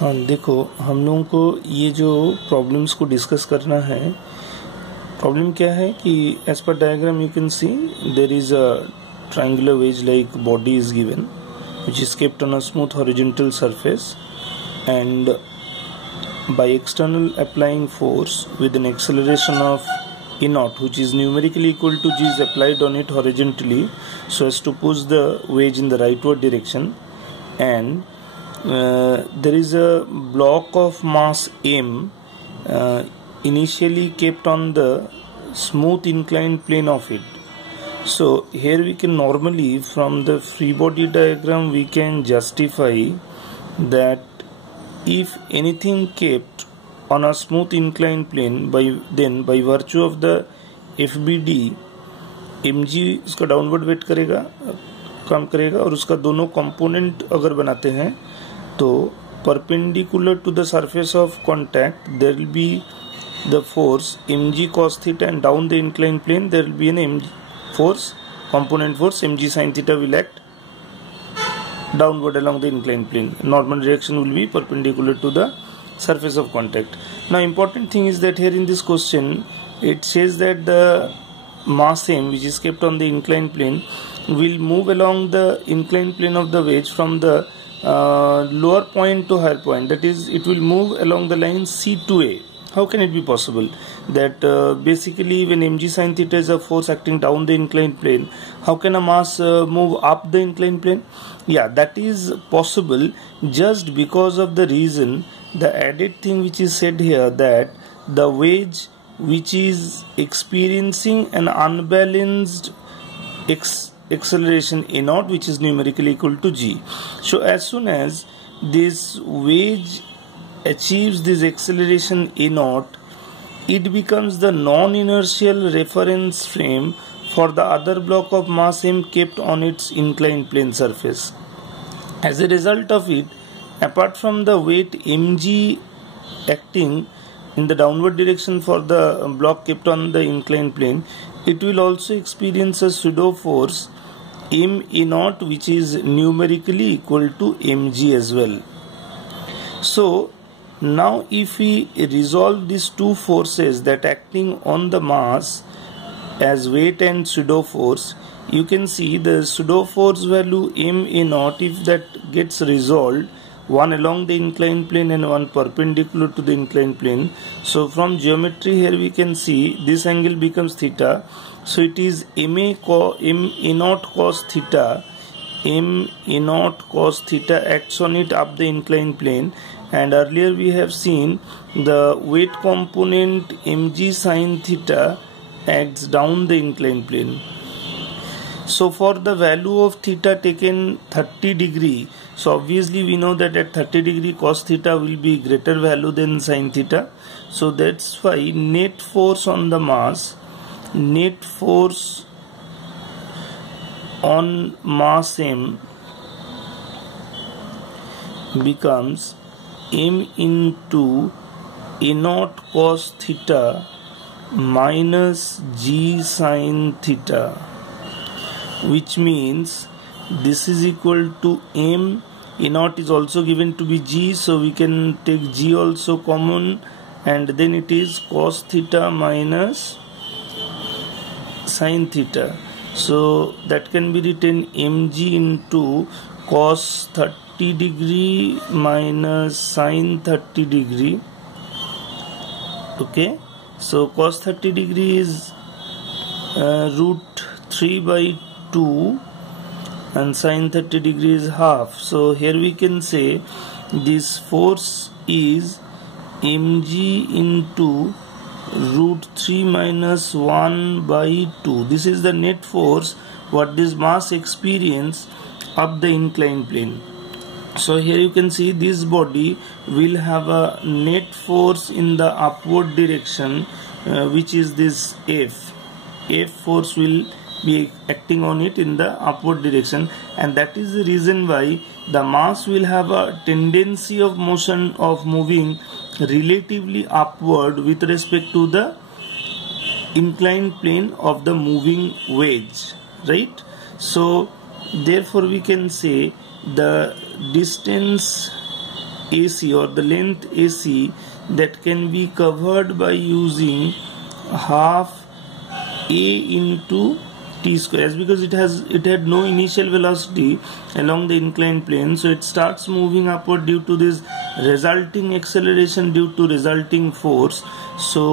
हाँ देखो, हम लोगों को ये जो प्रॉब्लम्स को डिस्कस करना है। प्रॉब्लम क्या है कि as per diagram you can see there is a triangular wedge like body is given, which is kept on a smooth horizontal surface, and by external applying force with an acceleration of E naught, which is numerically equal to g, is applied on it horizontally so as to push the wedge in the rightward direction, and there is a block of mass m initially kept on the smooth inclined plane of it. So here we can normally, from the free body diagram, we can justify that if anything kept on a smooth inclined plane, by virtue of the FBD, mg उसका downward wait करेगा, काम करेगा, और उसका दोनों component अगर बनाते हैं तो perpendicular to the surface of contact there will be the force mg cos theta, and down the inclined plane there will be an mg force, component force mg sin theta will act downward along the inclined plane. Normal direction will be perpendicular to the surface of contact. Now important thing is that here in this question it says that the mass m, which is kept on the inclined plane, will move along the inclined plane of the wedge from the lower point to higher point. That is, it will move along the line C to A. How can it be possible that basically when mg sin theta is a force acting down the inclined plane, how can a mass move up the inclined plane? Yeah, that is possible just because of the reason, the added thing which is said here, that the wedge which is experiencing an unbalanced acceleration a naught, which is numerically equal to g. So as soon as this wedge achieves this acceleration a naught, it becomes the non-inertial reference frame for the other block of mass m kept on its inclined plane surface. As a result of it, apart from the weight mg acting in the downward direction for the block kept on the inclined plane, it will also experience a pseudo force m a naught, which is numerically equal to mg as well. So now if we resolve these two forces that acting on the mass as weight and pseudo force, you can see the pseudo force value m a naught, if that gets resolved, one along the inclined plane and one perpendicular to the inclined plane. So from geometry here we can see this angle becomes theta, so it is m a naught cos theta. M a naught cos theta acts on it up the inclined plane, and earlier we have seen the weight component mg sin theta acts down the inclined plane. So for the value of theta taken 30 degree, so obviously we know that at 30 degree cos theta will be greater value than sin theta. So that's why net force on the mass, net force on mass m becomes m into a naught cos theta minus g sin theta, which means this is equal to m. A naught is also given to be g, so we can take g also common, and then it is cos theta minus sin theta. So that can be written mg into cos 30 degree minus sin 30 degree. Okay, so cos 30 degree is root 3 by 2 and sin 30 degree is half. So here we can say this force is mg into root 3 minus 1 by 2. This is the net force what this mass experience up the inclined plane. So here you can see this body will have a net force in the upward direction, which is this F force will be acting on it in the upward direction, and that is the reason why the mass will have a tendency of motion of moving relatively upward with respect to the inclined plane of the moving wedge, right? So therefore we can say the distance AC or the length AC that can be covered by using half A into t square. As because it had no initial velocity along the inclined plane, so it starts moving upward due to this resulting acceleration due to resulting force. So